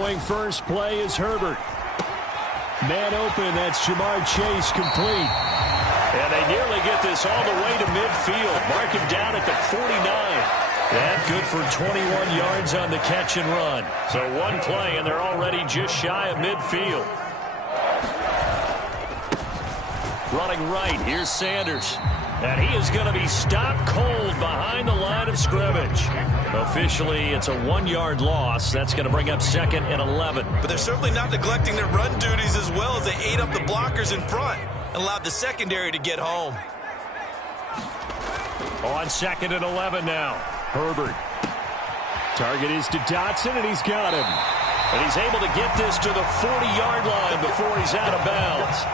Throwing first play is Herbert. Man open, that's Ja'Marr Chase, complete. And they nearly get this all the way to midfield. Mark him down at the 49. That good for 21 yards on the catch and run. So one play, and they're already just shy of midfield. Running right, here's Sanders. And he is going to be stopped cold behind the line of scrimmage. Officially, it's a 1-yard loss. That's going to bring up 2nd and 11. But they're certainly not neglecting their run duties as well as they ate up the blockers in front and allowed the secondary to get home. On 2nd and 11 now. Herbert. Target is to Dotson, and he's got him. And he's able to get this to the 40-yard line before he's out of bounds.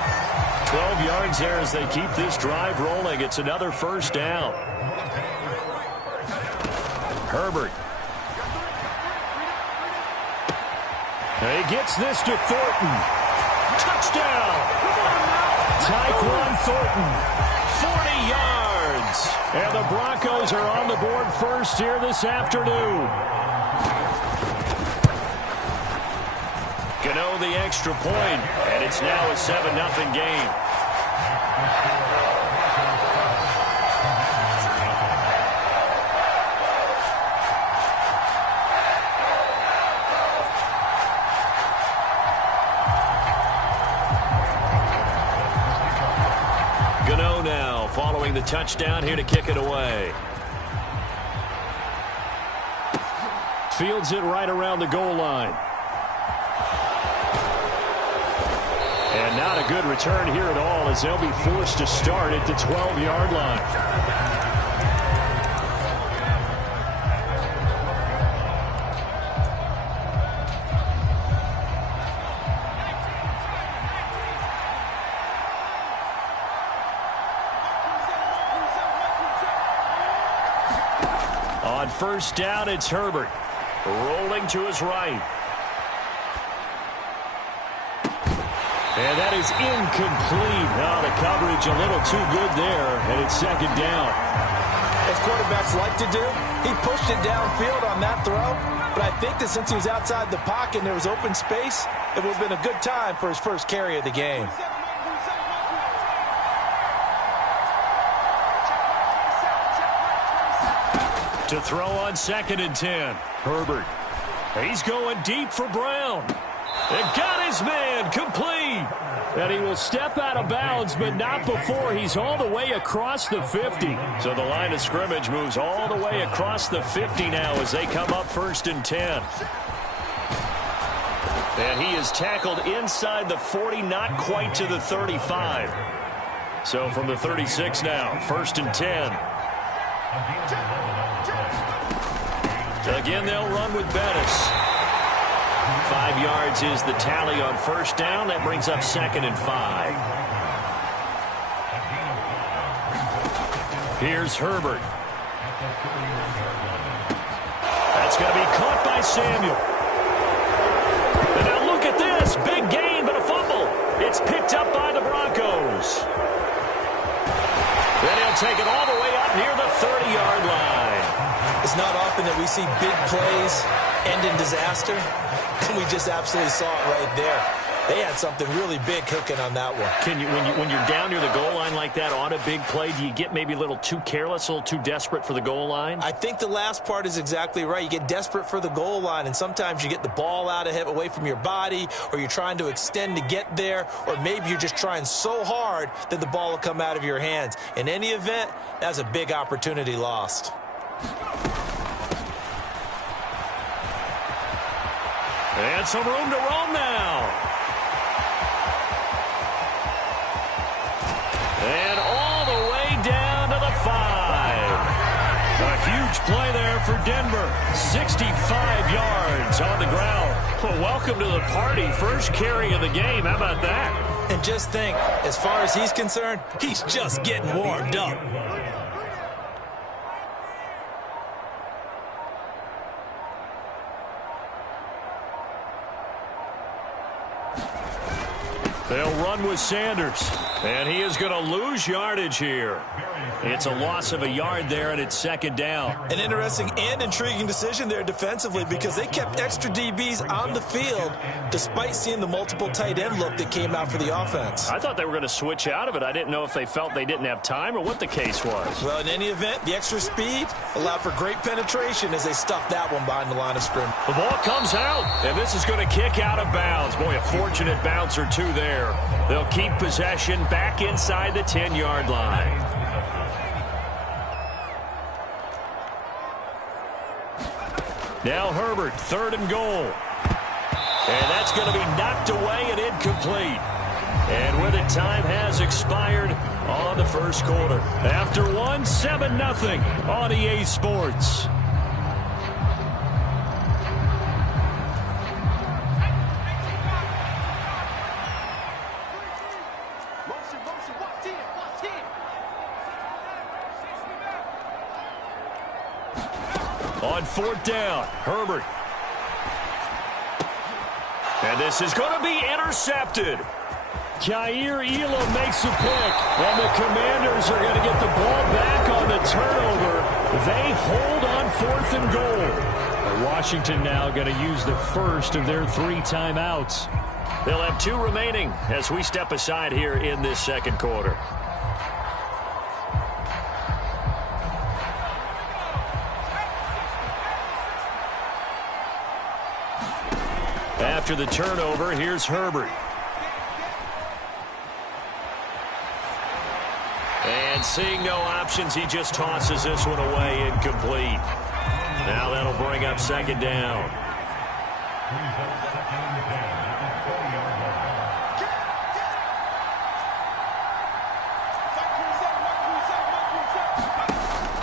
12 yards there as they keep this drive rolling. It's another first down. Herbert. And he gets this to Thornton. Touchdown! Tyquan Thornton. 40 yards. And the Broncos are on the board first here this afternoon. Gano the extra point, and it's now a 7-0 game. Gano now following the touchdown here to kick it away. Fields it right around the goal line. And not a good return here at all as they'll be forced to start at the 12-yard line. On first down, it's Herbert. Rolling to his right. And that is incomplete. Now the coverage a little too good there, and it's 2nd down. As quarterbacks like to do, he pushed it downfield on that throw, but I think that since he was outside the pocket and there was open space, it would have been a good time for his first carry of the game. To throw on 2nd and 10. Herbert. He's going deep for Brown. And got his man complete. And he will step out of bounds, but not before he's all the way across the 50. So the line of scrimmage moves all the way across the 50 now as they come up 1st and 10. And he is tackled inside the 40, not quite to the 35. So from the 36 now, 1st and 10. Again, they'll run with Bettis. 5 yards is the tally on first down. That brings up 2nd and 5. Here's Herbert. That's going to be caught by Samuel. And now look at this. Big gain, but a fumble. It's picked up by the Broncos. Then he'll take it all the way up near the 30-yard line. It's not often that we see big plays end in disaster, and we just absolutely saw it right there. They had something really big cooking on that one. Can you, when you're down near the goal line like that on a big play, do you get maybe a little too careless, a little too desperate for the goal line? I think the last part is exactly right. You get desperate for the goal line, and sometimes you get the ball out ahead, away from your body, or you're trying to extend to get there, or maybe you're just trying so hard that the ball will come out of your hands. In any event, that's a big opportunity lost. And some room to roam now. And all the way down to the 5. A huge play there for Denver. 65 yards on the ground. Well, welcome to the party. First carry of the game. How about that? And just think, as far as he's concerned, he's just getting warmed up. They'll run one with Sanders. And he is going to lose yardage here. It's a loss of a yard there, and it's second down. An interesting and intriguing decision there defensively because they kept extra DBs on the field despite seeing the multiple tight end look that came out for the offense. I thought they were going to switch out of it. I didn't know if they felt they didn't have time or what the case was. Well, in any event, the extra speed allowed for great penetration as they stuffed that one behind the line of scrimmage. The ball comes out, and this is going to kick out of bounds. Boy, a fortunate bounce or two there. They'll keep possession back inside the 10-yard line. Now Herbert, third and goal. And that's going to be knocked away and incomplete. And with it, time has expired on the first quarter. After one, 7-0 on EA Sports. On fourth down, Herbert. And this is going to be intercepted. Jair Elam makes a pick, and the Commanders are going to get the ball back on the turnover. They hold on fourth and goal. Washington now going to use the first of their 3 timeouts. They'll have 2 remaining as we step aside here in this second quarter. After the turnover, here's Herbert. And seeing no options, he just tosses this one away incomplete. Now that'll bring up second down.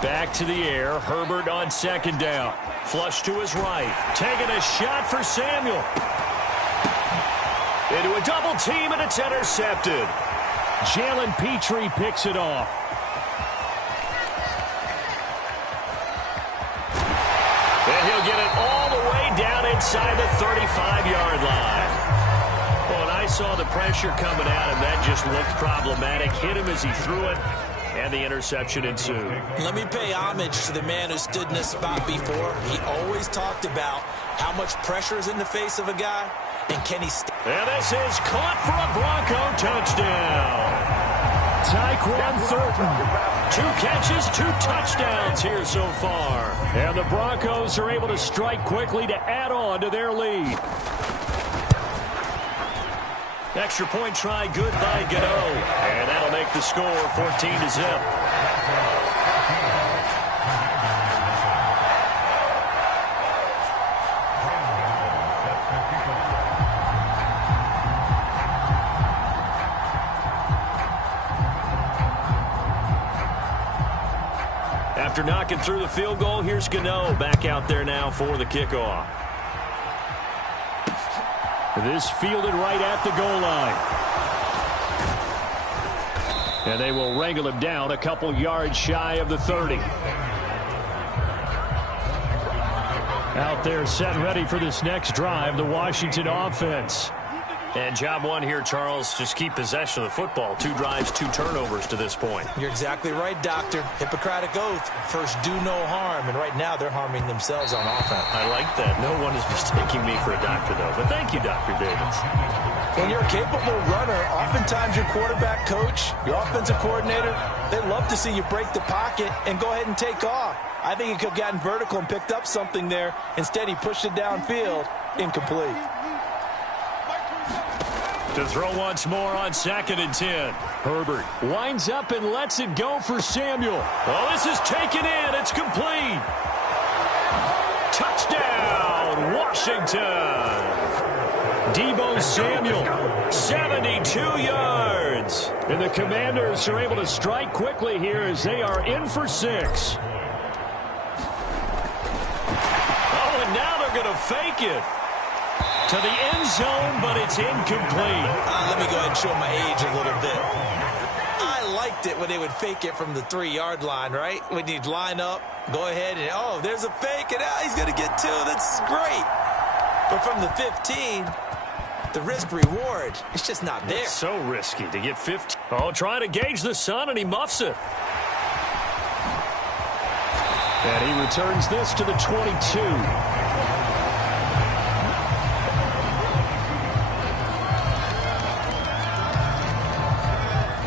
Back to the air, Herbert on second down. Flush to his right. Taking a shot for Samuel. Into a double team, and it's intercepted. Jalen Petrie picks it off. And he'll get it all the way down inside the 35-yard line. When I saw the pressure coming at him, that just looked problematic. Hit him as he threw it, and the interception ensued. Let me pay homage to the man who stood in this spot before. He always talked about how much pressure is in the face of a guy, and can he and this is caught for a Bronco touchdown. Tyquan Thornton, 2 catches, 2 touchdowns here so far. And the Broncos are able to strike quickly to add on to their lead. Extra point try good by Gano. And that'll make the score 14-0. After knocking through the field goal, here's Gano back out there now for the kickoff. This fielded right at the goal line. And they will wrangle him down a couple yards shy of the 30. Out there set and ready for this next drive, the Washington offense. And job one here, Charles, just keep possession of the football. 2 drives, 2 turnovers to this point. You're exactly right, Doctor. Hippocratic oath. First, do no harm. And right now, they're harming themselves on offense. I like that. No one is mistaking me for a doctor, though. But thank you, Dr. Davis. When you're a capable runner, oftentimes your quarterback coach, your offensive coordinator, they love to see you break the pocket and go ahead and take off. I think he could have gotten vertical and picked up something there. Instead, he pushed it downfield. Incomplete. To throw once more on 2nd and 10. Herbert winds up and lets it go for Samuel. Oh, this is taken in. It's complete. Touchdown, Washington. Deebo Samuel, 72 yards. And the Commanders are able to strike quickly here as they are in for 6. Oh, and now they're going to fake it. To the end zone, but it's incomplete. Let me go ahead and show my age a little bit. I liked it when they would fake it from the 3-yard line, right? When you'd line up, go ahead and, oh, there's a fake, and he's going to get 2. That's great. But from the 15, the risk-reward, it's just not there. It's so risky to get 50. Oh, trying to gauge the sun, and he muffs it. And he returns this to the 22.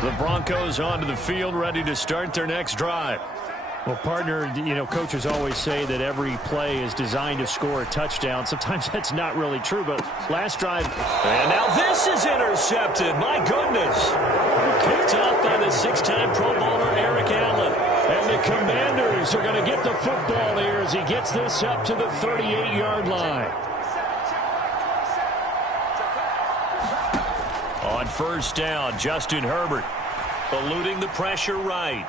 The Broncos onto the field, ready to start their next drive. Well, partner, coaches always say that every play is designed to score a touchdown. Sometimes that's not really true, but last drive. And now this is intercepted. My goodness. Picked up by the six-time Pro Bowler Eric Allen. And the Commanders are going to get the football here as he gets this up to the 38-yard line. On first down, Justin Herbert eluding the pressure right.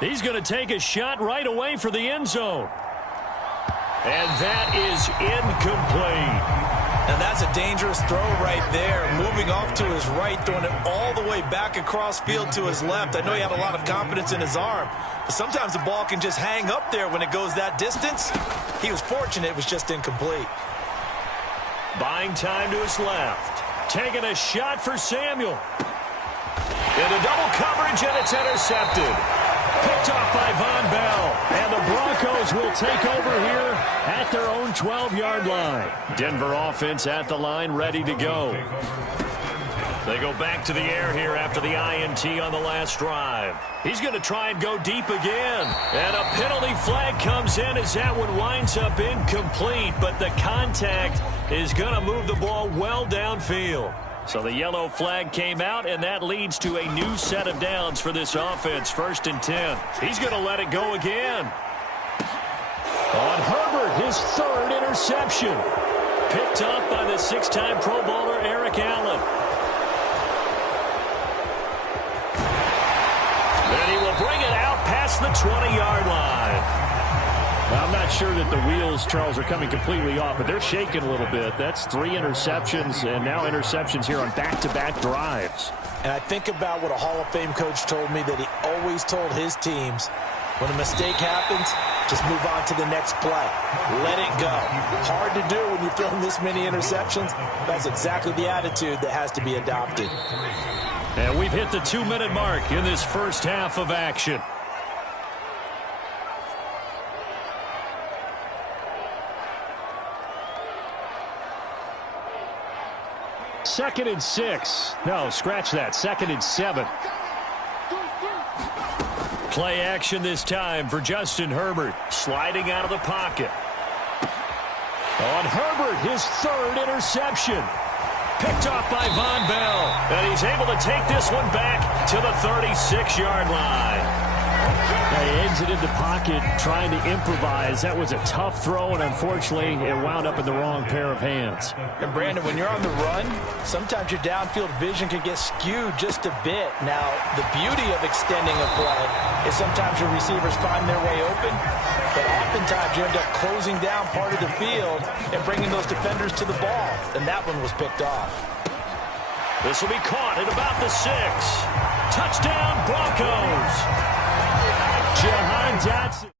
He's going to take a shot right away for the end zone. And that is incomplete. And that's a dangerous throw right there. Moving off to his right, throwing it all the way back across field to his left. I know he had a lot of confidence in his arm, but sometimes the ball can just hang up there when it goes that distance. He was fortunate it was just incomplete. Buying time to his left. Taking a shot for Samuel. Into double coverage, and it's intercepted. Picked off by Von Bell. And the Broncos will take over here at their own 12-yard line. Denver offense at the line, ready to go. They go back to the air here after the INT on the last drive. He's going to try and go deep again. And a penalty flag comes in as that one winds up incomplete. But the contact is going to move the ball well downfield. So the yellow flag came out, and that leads to a new set of downs for this offense. 1st and 10. He's going to let it go again. On Herbert, his 3rd interception. Picked up by the six-time Pro Bowler Eric Allen. And he will bring it out past the 20-yard line. I'm not sure that the wheels, Charles, are coming completely off, but they're shaking a little bit. That's 3 interceptions, and now interceptions here on back-to-back drives. And I think about what a Hall of Fame coach told me, that he always told his teams, when a mistake happens, just move on to the next play. Let it go. Hard to do when you're throwing this many interceptions. That's exactly the attitude that has to be adopted. And we've hit the 2-minute mark in this first half of action. Second and 6. No, scratch that. 2nd and 7. Play action this time for Justin Herbert. Sliding out of the pocket. On Herbert, his 3rd interception. Picked off by Von Bell. And he's able to take this one back to the 36-yard line. He exited the pocket trying to improvise. That was a tough throw, and unfortunately, it wound up in the wrong pair of hands. And Brandon, when you're on the run, sometimes your downfield vision can get skewed just a bit. Now, the beauty of extending a play is sometimes your receivers find their way open, but oftentimes you end up closing down part of the field and bringing those defenders to the ball, and that one was picked off. This will be caught at about the 6. Touchdown, Broncos. Jahan Dotson.